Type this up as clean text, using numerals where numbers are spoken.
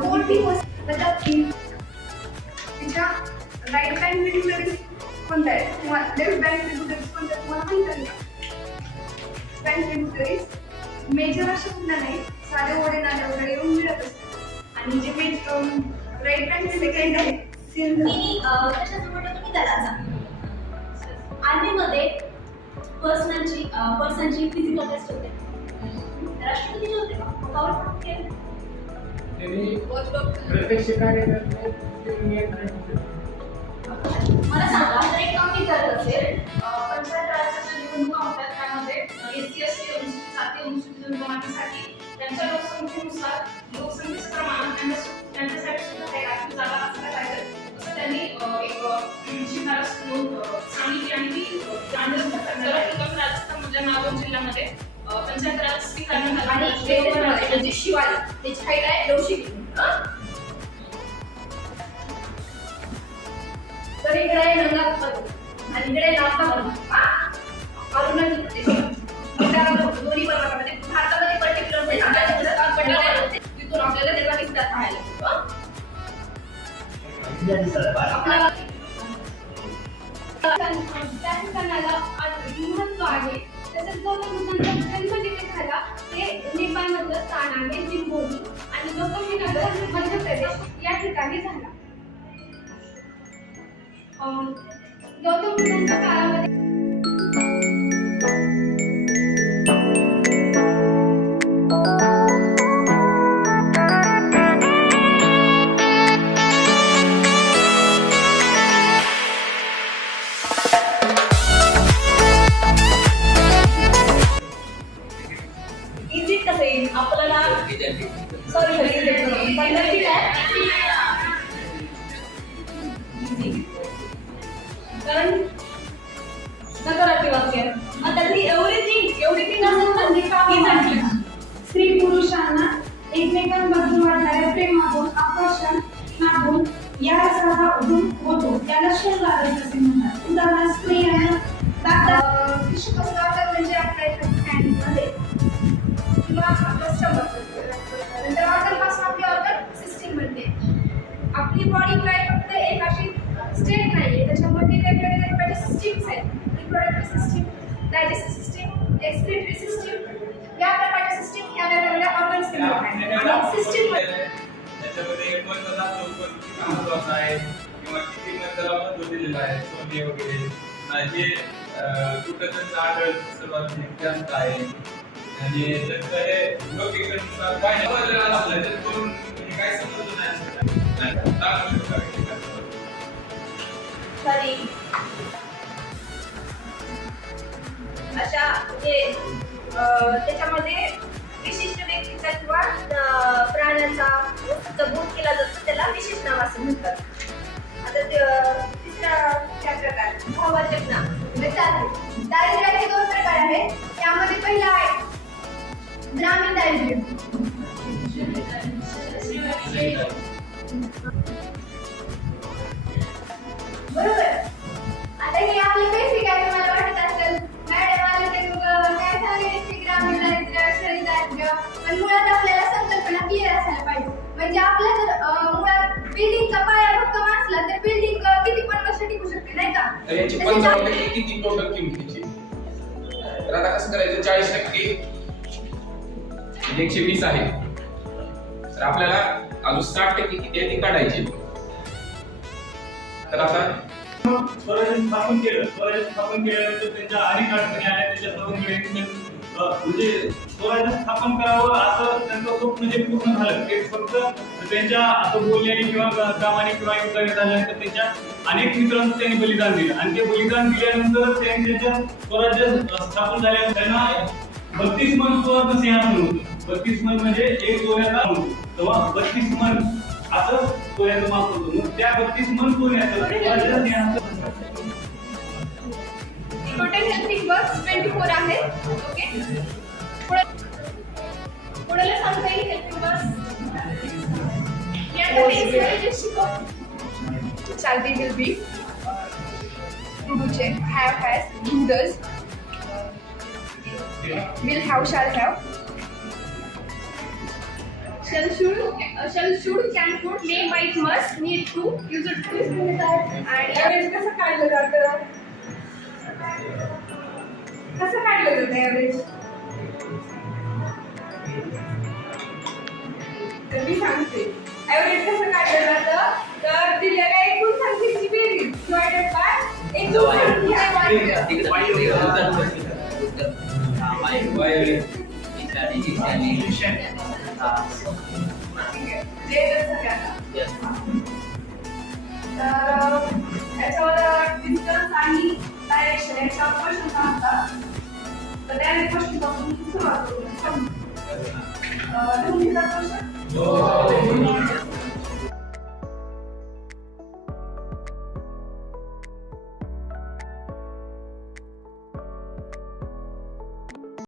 कोणती मतलब तिच्या राईट हँड ट्रिब्युटरीज कोणत्या आहेत किंवा लेफ्ट बँक ट्रिब्युटरीज कोणत्या तुम्हाला माहित आहे बँक ट्रिब्युटरीज मेजर अशा कुठल्या नाही साधे ओढे नाले वगैरे येऊन मिळत असतात आणि जे राईट बँक सेकंड आहे त्याच्यासोबत तुम्ही दलाचा आर्मीमध्ये पर्सनची फिजिकल टेस्ट होते राष्ट्रपती होते का प्रत्यक्ष कार्य मला सांगा जर एक कमी करत असेल पंचायत राजाच्या निवडणुका होतात त्यामध्ये SC ST अनुसूचित जाती अनुसूचित जमातीसाठी त्यांच्या लोकसंख्येनुसार लोकसंख्येचं प्रमाण त्यांच्यासाठी सुद्धा काही राखीव जागा असल्या पाहिजे असं त्यांनी एक शिफारस सांगितली आणि ती राजस्थानमधल्या नागौर जिल्ह्यामध्ये पंचायत राज स्वीकारण्यात आला आणि शिवाजी त्याची हाईट आहे 900 किलो तर इकडे आहे नंगापूर आणि इकडे नागपूर अरुणाचल प्रदेश दोन्ही पर्वतामध्ये भारतामध्ये पर्टिक्युलर तिथून आपल्याला त्याचा विस्तार पाहायला त्या ठिकाणाला महत्व आहे तसेच गौतम बुद्धांचा जन्म जिथे झाला ते नेपाळमधलं स्थान आहे जिंबोली आणि गौतमीनगर मध्य प्रदेश या ठिकाणी झाला गौतम बुद्धांच्या काळामध्ये आपल्याला सॉरी पहिलं ठीक आहे कारण नकारात्मक वाक्य आता ती एव्हरीथिंग असं म्हणजे कामी स्त्री पुरुषांना एकमेकांबद्दल वाढणाऱ्या प्रेमातून आकर्षण नागून या रसाचा उगम होतो त्याला शृंगार असे म्हणतात उदाहरणार्थ स्त्रियांना विश्वस्वागत म्हणजे आपल्या हँडमध्ये किंवा आपलं स्टमक नंतर ऑर्गनपासून आपली ऑर्गन सिस्टीम बनते आपली बॉडी काय फक्त एक अशी स्टेट नाही त्याच्यामध्ये वेगवेगळे प्रकारचे सिस्टीम्स आहेत reproductive system digestive system excretory system या प्रकारच्या सिस्टीम ह्या वेगवेगळ्या ऑर्गन्स आहेत आणि सिस्टीम त्याच्यामध्ये एक महत्त्वाचा पण महत्त्वाचा आहे किंवा किती महत्त्वाला महत्त्व दिलेलं आहे सोने वगैरे जे कुठं आढळ सर्वात जास्त आहे आणि त्याचं हे लोकेशननुसार काय बदललेलं असलं तर करून काय समजलं नाही सॉरी अशा म्हणजे त्याच्यामध्ये विशिष्ट व्यक्तीचा किंवा प्राण्याचा बोध केला जातो त्याला विशेष नाव असं म्हणतात आता तिसरा प्रकार भाववाचक नाव दारिद्र्याचे 2 प्रकार आहेत त्यामध्ये पहिला आहे ग्रामीण दारिद्र्य बरोबर आता हे आपले बेसिक आहे मला वाटत असेल मॅडम आले ते काय सांगितले ग्रामीण दारिद्र्य शहरी दारिद्र्य पण मुळात आपल्याला संकल्पना क्लिअर असायला पाहिजे म्हणजे आपल्या जर मुळात बिल्डिंगचा पाया भक्कम असला तर बिल्डिंग किती पण वर्ष टिकू शकते नाही का याची 55% किती टोटल किंमतीची तर आता कसं करायचं 40% 120 आहे तर आपल्याला अजून 60% किती आहे ती काढायची तर आता स्वराज्य स्थापन केल्यानंतर त्यांच्या अनेक अडचणी आल्या त्याच्या सर्वांकडे म्हणजे स्वराज्य स्थापन करावं असं त्यांचं स्वप्न जे पूर्ण झालं ते फक्त त्यांच्या असं बोलण्याने किंवा कामाने किंवा युद्धाने झाल्यानंतर त्यांच्या अनेक मित्रांचं त्यांनी बलिदान दिलं आणि ते बलिदान दिल्यानंतर त्यांनी त्यांच्या स्वराज्य स्थापन झाल्यानंतर त्यांना 32 मन सुवर्ण सिंहासन होतं 32 मन म्हणजे एक सोन्याचा होतो तेव्हा 32 मन असं सोन्याचं माप होतं मग त्या 32 मन सोन्याचं स्वराज्य सिंहासन टोटल हेल्थ वर्क्स 24 आहे ओके पुढे सांगता येईल हेल्थ वर्क्स या टेक्स्ट शिकव shall be will be do have has do does will have shall have shall should can could may might must need to use it to आणि average कसं काढलं जातं ॲव्हरेज तर मी सांगते ॲव्हरेज कसं काढलं जातं तर दिलेल्या एकूण संख्येची बेरीज डिवायडेड बाय एकूण संख्या जे सगळ्यांना तर याच्यावर डिस्टन्स आणि डायरेक्शन याच्यावर क्वेश्चन असतात तर त्या क्वेश्चन पासून सुरुवात करू. क्वेश्चन